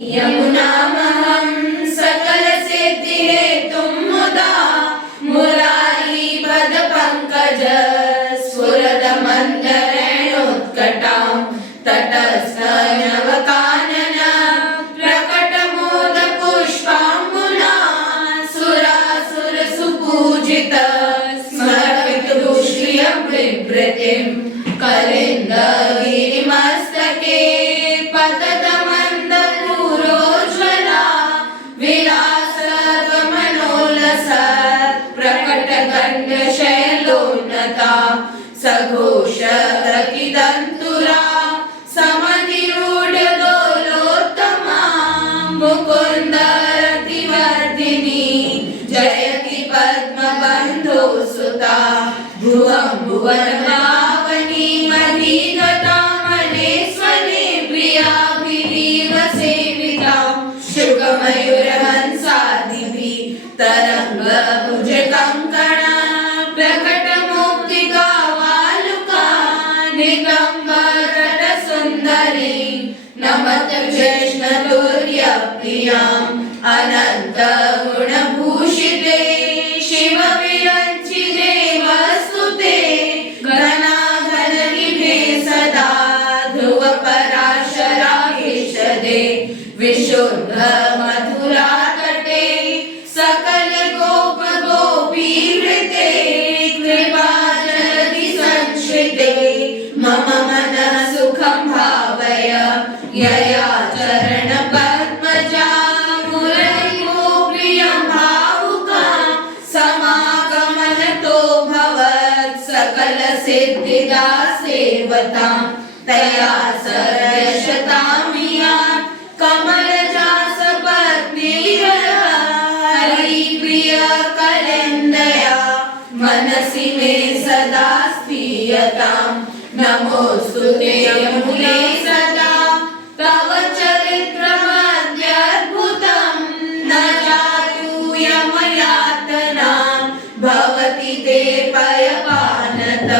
यमुनामहं सकलसिद्धिहेतुं मुदा मुरारीपदपङ्कज स्फुरदमन्दरेणोत्कटां तटस्थनवकानन प्रकटमोदपुष्पाम्बुना सुरासुरसुपूजित स्मरतु श्रियं बिभ्रतिं कलिन्दगिरिमस्तके पततमन्दपूरोज्ज्वला विलासगमनोल्लसा प्रकटकण्ठशैलोन्नता सघोषगतिदन्तुरा समधिरूढदोलोत्तमा मुकुन्दरतिवर्धिनी जयति पद्मबन्धुसुता भुवं भुवनभावनी मधीगता मनेश्वरी प्रियाभिरीव सेविता शुकमयूरहंसादिभिः तरङ्गभुजकङ्कणा प्रकटमुक्तिका वालुका नितम्बतटसुन्दरी नमत कृष्णतुर्यप्रियाम् अनन्तगुणभूषिते शिवविरञ्चिते वस्तुते घनाघननिभे सदा ध्रुवपराशराभिषदे विशुद्धमधुरातटे सकलगोपगोपीवृते कृपाजलधि संश्रिते मम मनः सुखं भावय यया चरणपद्मजा मुररिपो प्रियं भावुका समागमनतो भवत् सकलसिद्धिदा सेवतां तया सर्वशतामियात् कमलजासपत्नीवरा हरिप्रिय कलिन्दया मनसि मे सदा स्फीयतां नमोऽस्तुते यमुने सदा तव चरित्रमद्यद्भुतं न जातूयमयातना भवति ते पयपानत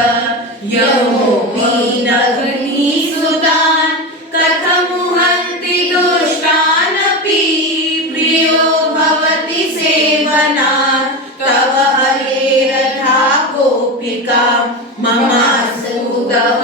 यमोऽपि नघनीसुतान् कथमुहन्ति दुष्टानपि प्रियो भवति सेवनात् तव हरेरथा गोपिका ममास्तु तव